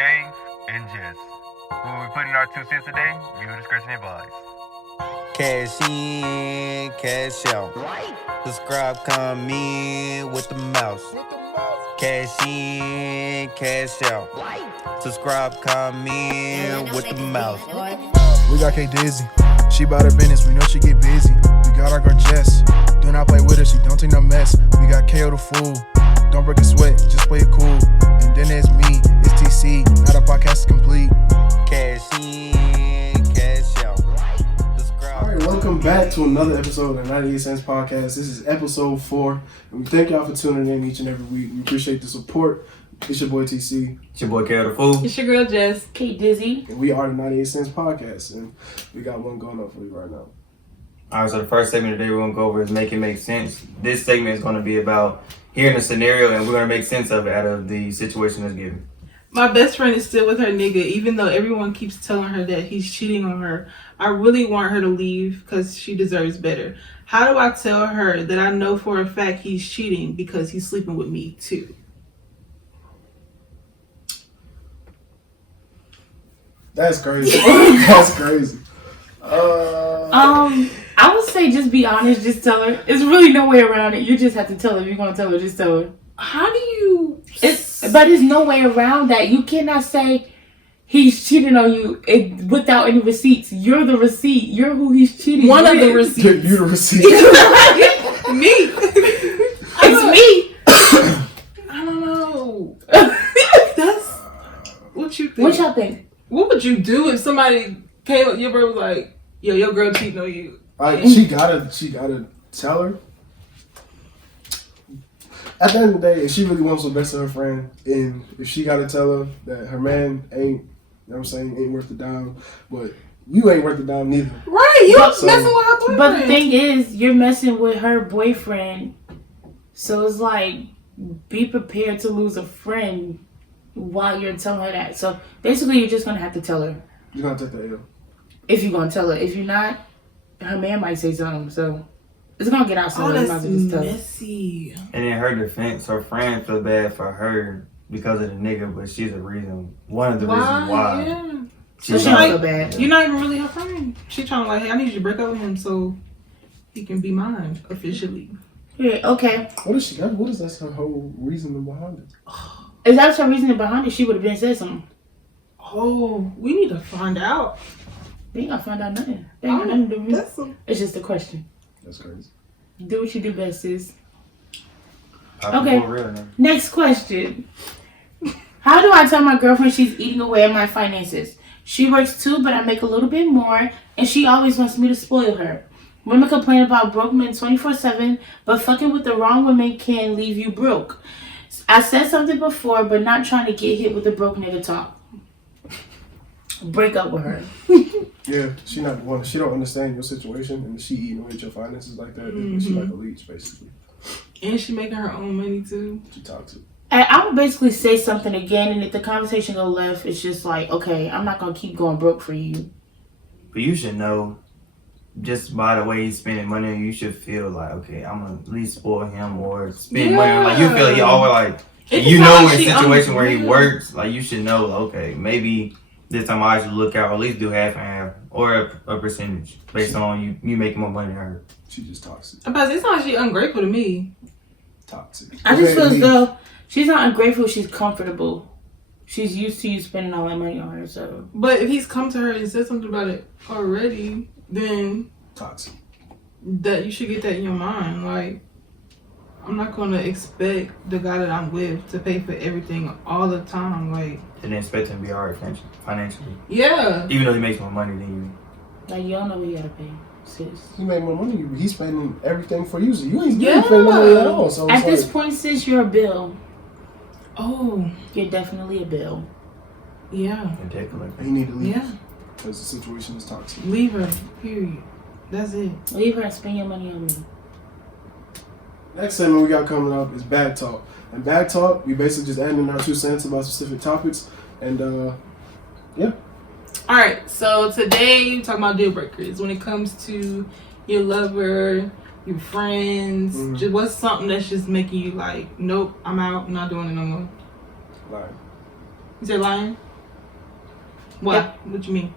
K and Jess. We will be putting our 2 cents a day. Viewer discretion advised. Cash in, cash out. Subscribe, come in with the mouse. Cash in, cash out. Subscribe, come in with the mouse. We got K Dizzy. She bout her business, we know she get busy. We got our girl Jess. Do not play with her, she don't take no mess. We got KO the fool. Don't break a sweat, just play it cool. And then there's me, it's TC. Now the podcast is complete. Cash in, cash out. Subscribe. Alright, welcome back to another episode of the 98 Cents Podcast. This is episode 4. And we thank y'all for tuning in each and every week. We appreciate the support. It's your boy TC. It's your boy Carol the Fool. It's your girl Jess. Kate Dizzy. And we are the 98 Cents Podcast. And we got one going on for you right now. Alright, so the first segment today we're going to go over is Make It Make Sense. This segment is going to be about hearing a scenario and we're going to make sense of it out of the situation that's given. My best friend is still with her nigga, even though everyone keeps telling her that he's cheating on her. I really want her to leave because she deserves better. How do I tell her that I know for a fact he's cheating because he's sleeping with me too? That's crazy. That's crazy. I would say just be honest, just tell her. There's really no way around it. You just have to tell her. If you're gonna tell her, just tell her. How do you... But there's no way around that. You cannot say he's cheating on you without any receipts. You're the receipt. You're who he's cheating One with. of the receipts. You the receipt. Me. It's me. I don't know. That's what you think. What y'all think? What would you do if somebody came up, your bro was like, yo, your girl cheating on you? Like she gotta tell her. At the end of the day, if she really wants the best of her friend, and if she gotta tell her that her man ain't, you know what I'm saying, ain't worth the dime, but you ain't worth the dime neither. Right, you So- messing with her boyfriend. But the thing is, you're messing with her boyfriend. So it's like, be prepared to lose a friend while you're telling her that. So basically, you're just gonna have to tell her. You're gonna take that L. If you're gonna tell her. If you're not, her man might say something. So it's gonna get out Oh, somewhere. You might that's as well just tell her. messy. And in her defense, her friend feel bad for her because of the nigga, but she's the reason, one of the reasons why. Yeah. So she not- don't feel bad. You're not even really her friend. She trying to like, hey, I need you to break up with him so he can be mine officially. Yeah, okay. What is she? What is that? Her whole reasoning behind it? If that was her reasoning behind it, she would have been said something. Oh, we need to find out. They ain't gonna find out nothing. They ain't got nothing to do with it. It's just a question. That's crazy. Do what you do best, sis. I Okay. feel real now. Next question. How do I tell my girlfriend she's eating away at my finances? She works too, but I make a little bit more, and she always wants me to spoil her. Women complain about broke men 24/7, but fucking with the wrong woman can leave you broke. I said something before, but not trying to get hit with the broke nigga talk. Break up with her. Yeah, she not the one. She don't understand your situation, and she eating away at your finances like that. She like a leech, basically. And she making her own money too. She toxic. And I would basically say something again, and if the conversation go left, it's just like, okay, I'm not gonna keep going broke for you. But you should know, just by the way he's spending money, you should feel like, okay, I'm gonna at least spoil him or spend money. Like you feel he always like, It you just know, sound in like a she situation where he yeah. works, like you should know, okay, maybe this time I should look out, or at least do half and half, or a percentage based on you making more money than her. She just toxic. But it sounds like she ungrateful to me. Toxic. I just feel as leech. though she's not ungrateful, she's comfortable. She's used to you spending all that money on her, so. But if he's come to her and said something about it already, then Toxic. that you should get that in your mind. Like, I'm not gonna expect the guy that I'm with to pay for everything all the time. Like, And then expect him to be alright financially. yeah. Even though he makes more money than you. Like, you don't know what you gotta pay, sis. He made more money. He's spending everything for you. So you ain't Yeah. spending no money at all. So it's At this like, point, sis, you're a bill. Oh, You're definitely a bill. yeah. And take a look. he need to leave Yeah. because the situation is toxic. Leave her. Period. That's it. Leave her and spend your money on me. Next segment we got coming up is Bag Talk. And Bag Talk, we basically just adding in our 2 cents about specific topics. And yeah. All right. So today we're talking about deal breakers when it comes to your lover, your friends. Mhm. Just what's something that's just making you like, nope, I'm out. I'm not doing it no more. Like, You said lying? What? What you mean?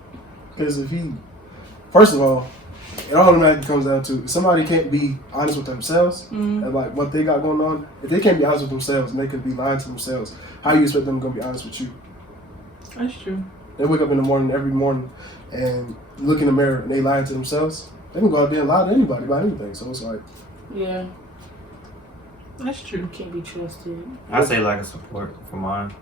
Because if he, first of all, it automatically comes down to if somebody can't be honest with themselves Mm-hmm. and like what they got going on. If they can't be honest with themselves and they could be lying to themselves, how you expect them to be honest with you? That's true. They wake up in the morning every morning and look in the mirror and they lying to themselves. They can go out there and lie to anybody about anything. So it's like, Yeah, That's true. can't be trusted. I say like a support for mine.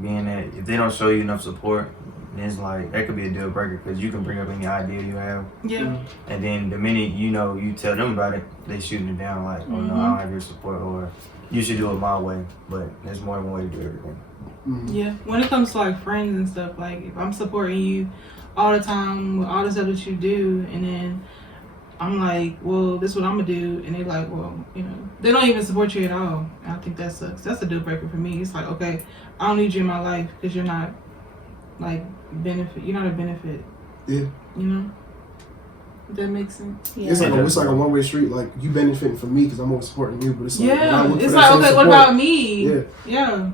Being that if they don't show you enough support, then it's like that could be a deal breaker because you can bring up any idea you have, Yeah. and then the minute you know you tell them about it, they shooting it down like, oh no, I don't have your support, or you should do it my way. But there's more than one way to do everything. Yeah. When it comes to like friends and stuff, like if I'm supporting you all the time with all the stuff that you do, and then I'm like, well, this is what I'm gonna do, and they're like, well, you know, they don't even support you at all. And I think that sucks. That's a deal breaker for me. It's like, okay, I don't need you in my life because you're not like benefit. You're not a benefit. Yeah. You know. Does that make sense? Yeah. it's like a one way street. Like you benefiting from me because I'm always supporting you, but it's like when I Yeah. look for It's that like, same okay, what support- about me? Yeah. Yeah.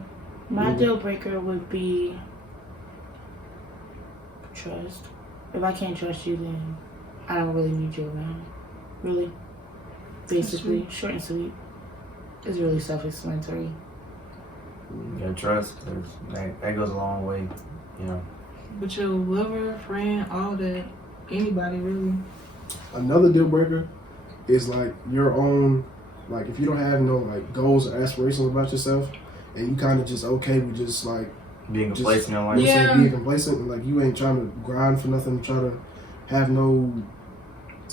My deal breaker would be trust. If I can't trust you, then I don't really need you around. Really. Basically, short and sweet. It's really self-explanatory. Yeah, trust. That goes a long way. You know. But your lover, friend, all that, anybody really. Another deal breaker is like your own, like if you don't have no like goals or aspirations about yourself, and you kind of just okay with just like Being Just- complacent in life. Yeah. being complacent and like you ain't trying to grind for nothing, try to have no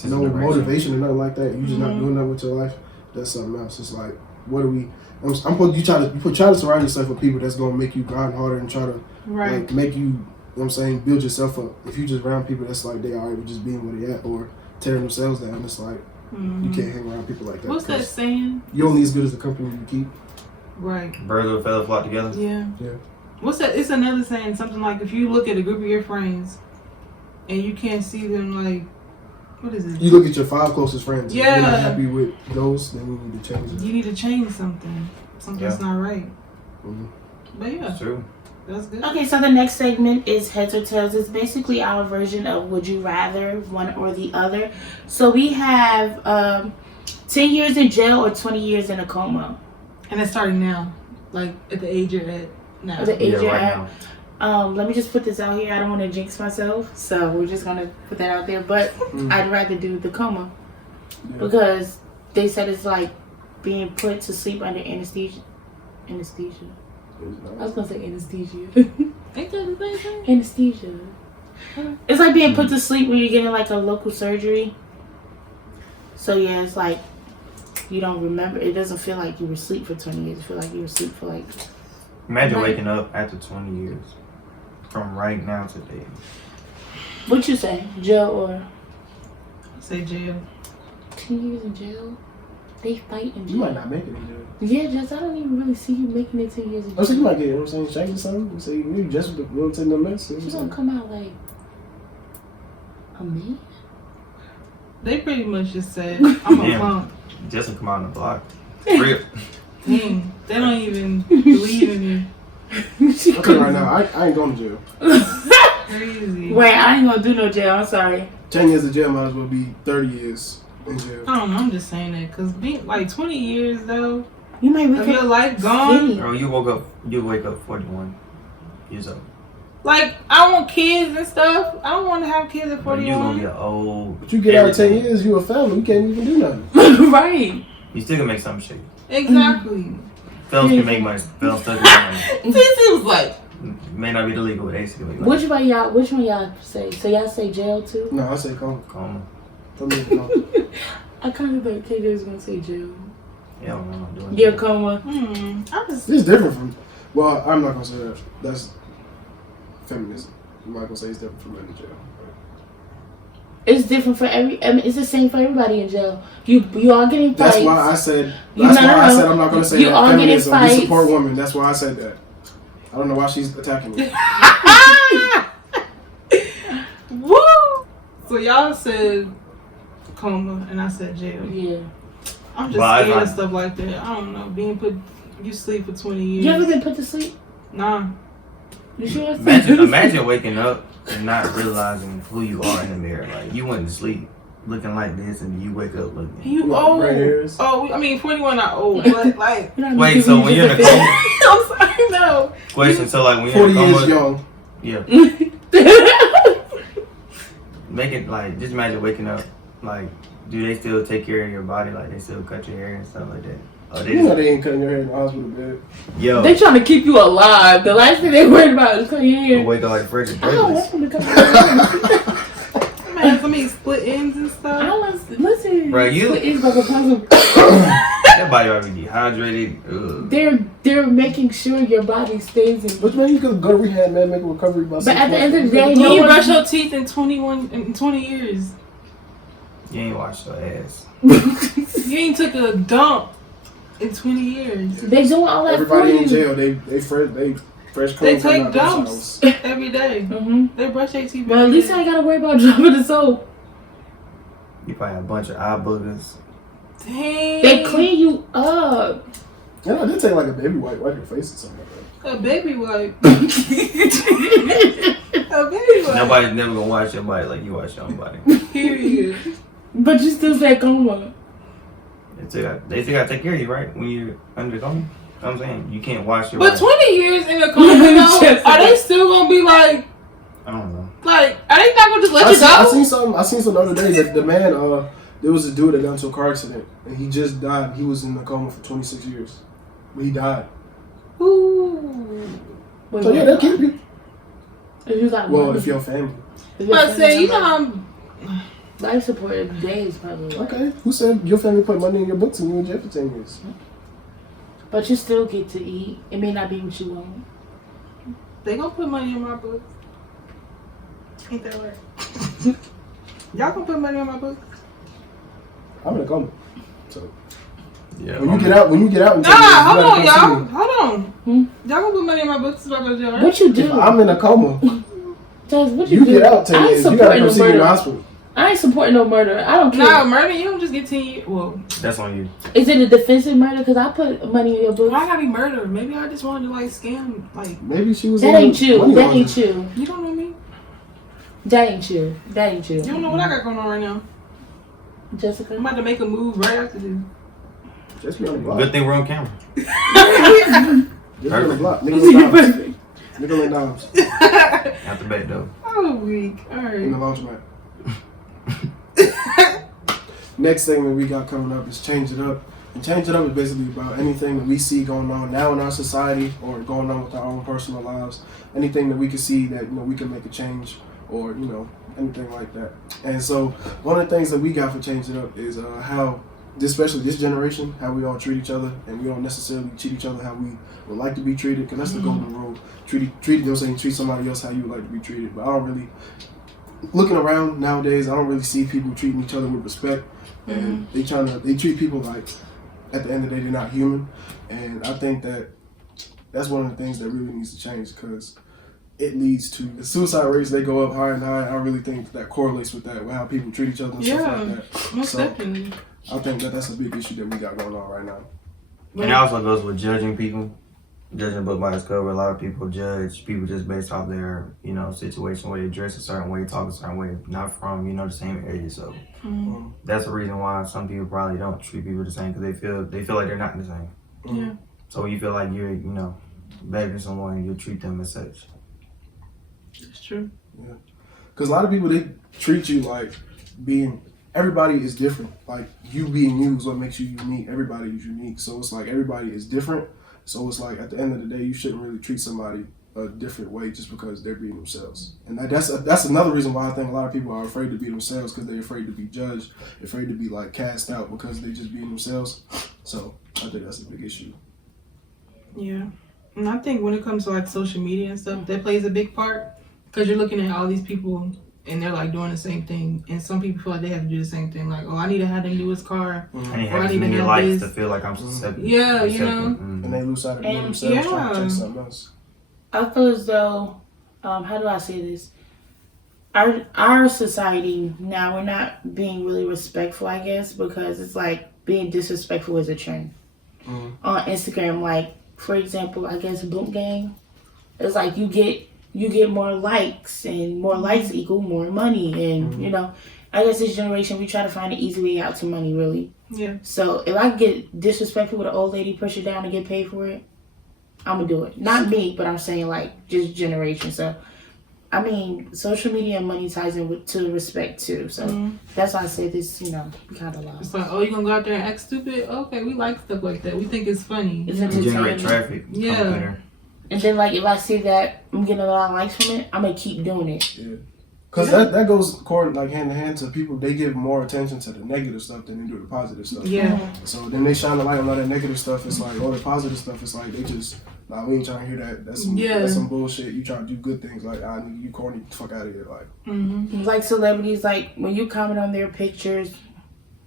motivation or nothing like that. You just not doing that with your life. That's something else. It's like what do we? I'm supposed you try to surround yourself with people that's gonna make you grind harder and try to Right. like make you. You know what I'm saying, build yourself up. If you just around people that's like they alright with just being where they at or tearing themselves down, it's like you can't hang around people like that. What's that 'cause saying? You only as good as the company you keep. Right. Birds of a feather flock together. Yeah. Yeah. What's that? It's another saying, something like if you look at a group of your friends and you can't see them, like, what is it? You look at your 5 closest friends. If you're Yeah. not happy with those, then you need to change it. You need to change something. Something's not right. Mhm. But yeah, That's true. that's good. Okay, so the next segment is heads or tails. It's basically our version of would you rather, one or the other. So we have 10 years in jail or 20 years in a coma. And it's starting now, like at the age you're at now. Or the age Yeah, you're right at. now. Let me just put this out here. I don't want to jinx myself, so we're just gonna put that out there. But I'd rather do the coma because they said it's like being put to sleep under anesthesia. Anesthesia. I was gonna say anesthesia. Ain't that the same thing? Anesthesia. It's like being put to sleep when you're getting like a local surgery. So yeah, it's like you don't remember. It doesn't feel like you were asleep for 20 years. It feel like you were asleep for like. Imagine Right. waking up after 20 years from right now to today. What you say, jail or Say jail. 10 years in jail? They fight in You might jail. not make it in jail. Yeah, just I don't even really see you making it 10 years in I'm saying you jail. might get, you know what I'm saying, change or something. You say you just will take no mess. You know You what don't I'm come out like a man. They pretty much just said, I'm a Damn. punk. Just to come out on the block. Rip. Dang, they don't even believe in you. saying? I'll tell you right now, I ain't going to jail. Crazy. Wait, I ain't gonna do no jail. I'm sorry. 10 years in jail might as well be 30 years in jail. I don't know, I'm just saying that because being like 20 years though You might of your be life gone. Bro, you wake up 41 years old. Like I want kids and stuff. I don't want to have kids at Bro, you gonna 41. get old. But you get out of 10 Everything. years, you a family. You can't even do nothing. right. You still can make something shake. Exactly. Fellas can make money. Fellas still can make money. This was like May not be illegal, but they still can make money. Which one y'all say? So y'all say jail too? No, I say come. Coma. Come here, come. I kind of thought KJ was gonna say jail. Yeah, I'm not doing Yeah, that. coma. I just It's different from. Well, I'm not gonna say that. That's feminism. I'm not gonna say it's different from men in jail. It's different for every. I mean, it's the same for everybody in jail. You all getting fights. That's why I said. You- That's no, why no, I no. said I'm not gonna say You that. all getting Feminism. We fights. support women. That's why I said that. I don't know why she's attacking me. woo. So y'all said coma and I said jail. Yeah. I'm just But I scared of find- stuff like that. I don't know. Being put, you sleep for 20 years. You ever been put to sleep? Nah. You sure? Imagine waking up and not realizing who you are in the mirror. Like you went to sleep looking like this, and you wake up looking. You Like old. gray hairs. Oh, I mean, 41 not old, but like. Wait, so when you're in a coma, I'm sorry, no. question. So like when you're 40 in a years coma, young. yeah, make it like just imagine waking up. Like, do they still take care of your body? Like they still cut your hair and stuff like that? Oh, they You know they ain't cutting your hair in the hospital bed. yo, They trying to keep you alive. The last thing they worried about is cutting your hair. wake up like Frederick I don't Douglass. want them to cut my hair. Man, so many split ends and I stuff. don't listen. Bro, you- It's like a puzzle. That body already dehydrated. Ugh. They're making sure your body stays in. But man, you could go to rehab, man, make a recovery by But at the end of the day, You no ain't one- brush your teeth in 20 years. You ain't washed your ass. You ain't took a dump in 20 years. They doing all that Everybody for in you. jail, they fresh They clean from take out dumps those every day. Mm-hmm. They brush their teeth. But at every least day. I ain't gotta worry about dropping the soap. You probably have a bunch of eye boogers. Dang. They clean you up. houses. Yeah, I did take like a baby wipe your face or something like A baby wipe. A baby wipe. Nobody's never gonna wash your body like you wash your own body. Period. But you still say coma. They still gotta take care of you, right? When you're under coma. You know what I'm saying? You can't wash your But body. 20 years in a coma, though, are they still gonna be like, I don't know. are they not gonna just let you I go? seen something the other day that the man, there was a dude that got into a car accident and he just died. He was in a coma for 26 years. But he died. Ooh. Wait, So yeah, they'll keep you. If you got Well, money. if your family. If your But family say, you got know money. how Life support days probably. Okay. Who said your family put money in your books and you in jail for 10 years? But you still get to eat. It may not be what you want. they gonna put money in my book. Ain't that right? Y'all gonna put money in my book? I'm in a coma. So Yeah. when you get out in 10 years, Nah, you hold gotta on, come y'all. see me. Hold on. Hmm? Y'all gonna put money in my books if I go to jail, right? What you If do? I'm in a coma, Tess, what you you do? get out 10 I ain't years, you gotta supporting come no see me in the murder. hospital. I ain't supporting no murder. I don't care. Nah, murder, you don't just get 10 years. Well, That's on you. Is it a defensive murder? Because I put money in your book. why gotta be murder? Maybe I just wanted to like scam, like, Maybe she was That in ain't you. money That laundering. ain't you. you don't know me? That ain't you. That ain't you. You don't know what I got going on right now. Jessica. I'm about to make a move right after this. Just be on the block. Good thing we're on camera. Just be on the block. Nigga and dimes. Out the back though. Oh, weak. In Alright. the laundromat. Next thing that we got coming up is Change It Up. And Change It Up is basically about anything that we see going on now in our society or going on with our own personal lives. Anything that we can see that, we can make a change or, anything like that. And so one of the things that we got for Change It Up is how, especially this generation, how we all treat each other, and we don't necessarily treat each other how we would like to be treated, because that's the golden rule. Treat somebody else how you would like to be treated. But I don't really, looking around nowadays, I don't really see people treating each other with respect, and they treat people like, at the end of the day, they're not human. And I think that's one of the things that really needs to change, because it leads to the suicide rates. They go up higher and higher. I really think that correlates with that, with how people treat each other and stuff like that. Most So, definitely. I think that's a big issue that we got going on right now. And it also goes with judging people. Judging a book by its cover. A lot of people judge people just based off their, situation, where they dress a certain way, talk a certain way, not from, the same area. So that's the reason why some people probably don't treat people the same, because they feel like they're not the same. Yeah. So when you feel like you're, better than someone, you treat them as such. It's true. Because a lot of people, they treat you like everybody is different. Like, you being you is what makes you unique. Everybody is unique. So it's like everybody is different. So it's like, at the end of the day, you shouldn't really treat somebody a different way just because they're being themselves. And that's another reason why I think a lot of people are afraid to be themselves, because they're afraid to be judged, afraid to be like cast out because they just being themselves. So I think that's a big issue. Yeah. And I think when it comes to like social media and stuff, that plays a big part, because you're looking at all these people and they're like doing the same thing, and some people feel like they have to do the same thing. Like, oh, I need to have the newest car. I need to Or I have as need to many have likes this. to feel like I'm accepted. Yeah, And they lose sight of being And- themselves, trying to Yeah. chase something else. I feel as though, how do I say this? Our society now, we're not being really respectful, I guess, because it's like being disrespectful is a trend. On Instagram, like, for example, I guess Boom Gang, it's like you get more likes, and more likes equal more money, and you know, I guess this generation we try to find an easy way out to money, really. Yeah. So if I get disrespectful with an old lady, push her down and get paid for it, I'm gonna do it. Not me, but I'm saying like just generation. So I mean, social media and money ties in with, to respect too. So that's why I say this, you know, kind of It's loud. like, oh, you gonna go out there and act stupid? Okay, we like stuff like that. We think it's funny. It's You generate entertaining. traffic. Yeah. on Twitter. And then like if I see that I'm getting a lot of likes from it, I'm gonna keep doing it. Yeah. Because that goes according, like hand in hand to people. They give more attention to the negative stuff than they do the positive stuff. Yeah. So then they shine the light on all that negative stuff. It's like all the positive stuff. It's like they just nah, we ain't trying to hear that. That's some bullshit. You trying to do good things. Like nigga, you corny. Get the fuck out of here. Like Like celebrities, like when you comment on their pictures,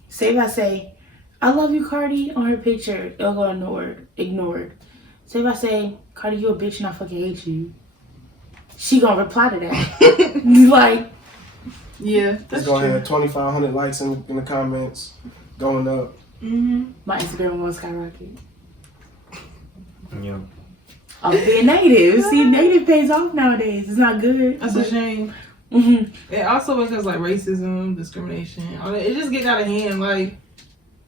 say if I say, I love you, Cardi, on her picture, it'll go ignored. Say if I say, Cardi, you a bitch and I fucking hate you, she gonna reply to that. Like, Yeah, it's that's gonna true. have 2,500 likes in the comments, going up. my Instagram won't skyrocket. Yeah. I'm being negative. See, negative pays off nowadays. It's not good. That's a shame. Mhm. And also because like racism, discrimination, all that, it just gets out of hand. Like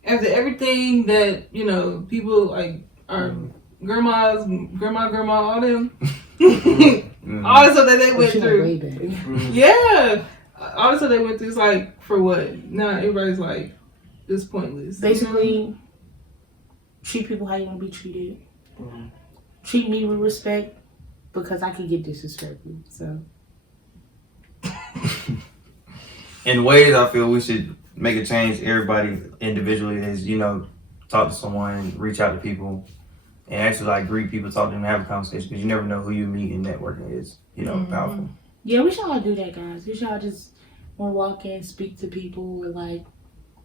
after everything that you know, people like our grandma, all them, all the stuff that they went She went through. way back. Yeah, all the stuff they went through. It's like for what? Now everybody's like, it's pointless. Basically, treat people how you want to be treated. Treat me with respect because I can get disrespectful. So. In ways, I feel we should make a change. Everybody individually is, you know, talk to someone, reach out to people, and actually like greet people, talk to them, have a conversation because you never know who you meet in networking is, you know, powerful. Yeah, we should all do that, guys. We should all just want to walk in, speak to people, or like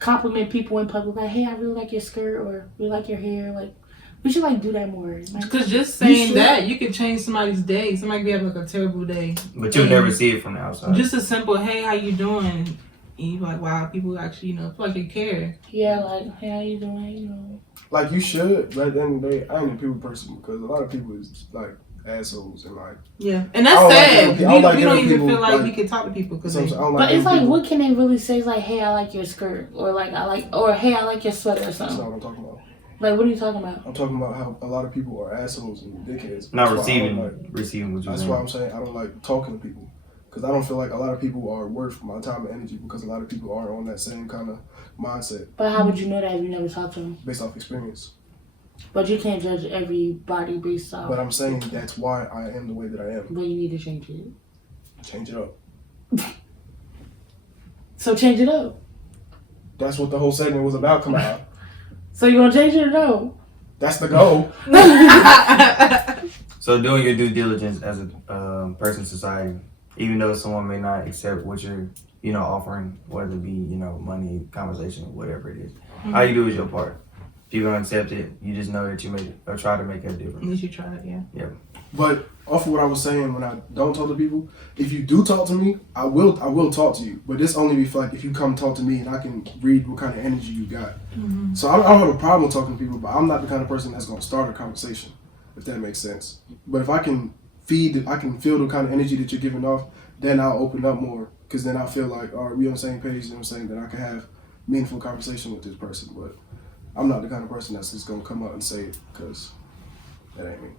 compliment people in public. Like, hey, I really like your skirt, or really like your hair. Like, we should like do that more. Like, Because just You saying should. that, you can change somebody's day. Somebody could have like a terrible day. But you'll never see it from the outside. Just a simple, hey, how you doing? And you be like, wow, people actually, you know, feel like they care. yeah, like, hey, how you doing? You know. Like you should, but at the end of the day, I ain't a people person because a lot of people is like assholes and like. Yeah. And that's I don't like sad. giving- I don't like we don't giving even people, feel like like- we can talk to people because So I don't like But it's giving like, people- what can they really say? It's like, hey, I like your skirt, or like, or hey, I like your sweater, or That's not something. what I'm talking about. Like, what are you talking about? I'm talking about how a lot of people are assholes and dickheads. Not That's why I don't receiving, receiving what you're That's saying. why I'm saying I don't like talking to people because I don't feel like a lot of people are worth my time and energy because a lot of people aren't on that same kind of mindset But how would you know that if you never talked to them? based off experience. But you can't judge everybody based off. But I'm saying that's why I am the way that I am. But you need to change it. Change it up. So change it up. That's what the whole segment was about. Come out. So you gonna change it or no? That's the goal. So doing your due diligence as a person in society, even though someone may not accept what you're, you know, offering, whether it be, you know, money, conversation, whatever it is, all you do is your part. If you don't accept it, you just know that you made it, or try to make a At difference. least you try it, yeah. But off of what I was saying, when I don't talk to people, if you do talk to me, I will talk to you. But this only be like if you come talk to me and I can read what kind of energy you got. So I don't have a problem talking to people, but I'm not the kind of person that's gonna start a conversation, if that makes sense. But if I can feel the kind of energy that you're giving off, then I'll open up more. Because then I feel like, all right, we on the same page, you know what I'm saying, that I can have meaningful conversation with this person. But I'm not the kind of person that's just gonna come out and say it, because that ain't me.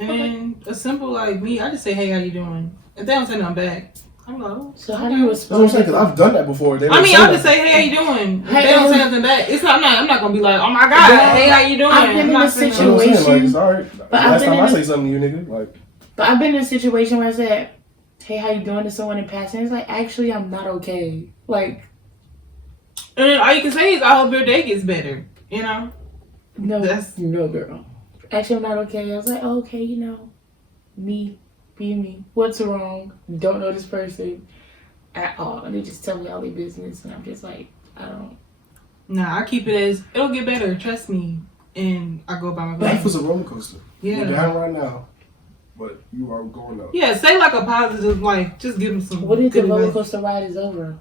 And a simple like me, I just say, hey, how you doing? If they don't say nothing back, I'm like, oh. So how do you That's what I'm respond? saying, because I've done that before. They I don't mean, say I'll that. just say, hey, how you doing? If Hey, they don't say um, nothing back, I'm not gonna be like, oh my god, hey, how you doing? I've been I'm in not a saying You know what I'm saying? Like, it's all right. I've Last been time in I a- say something to you, nigga, like, But I've been in a situation where I said, hey, how you doing to someone in passing? It's like, actually, I'm not okay. Like, And then all you can say is, I hope your day gets better. You know? no, That's- no, girl. Actually, I'm not okay. I was like, oh, okay, you know, me, being me. What's wrong? Don't know this person at all. And they just tell me all their business. And I'm just like, I don't. Nah, I keep it as, it'll get better, trust me. And I go by my life way. is a roller coaster. You're Yeah. down right now, but you are going up. Yeah, say like a positive, like, just give them some What if the good roller advice. coaster ride is over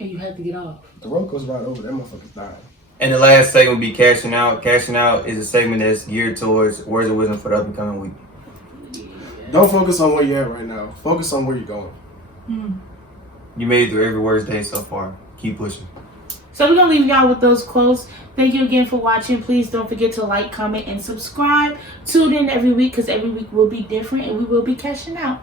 and you have to get off? The roller coaster ride over, that motherfucker's dying. And the last segment will be cashing out. Cashing out is a segment that's geared towards words of wisdom for the up and coming week. Don't focus on where you're at right now. Focus on where you're going. You made it through every worst day so far. Keep pushing. So we're going to leave y'all with those quotes. Thank you again for watching. Please don't forget to like, comment, and subscribe. Tune in every week because every week will be different and we will be cashing out.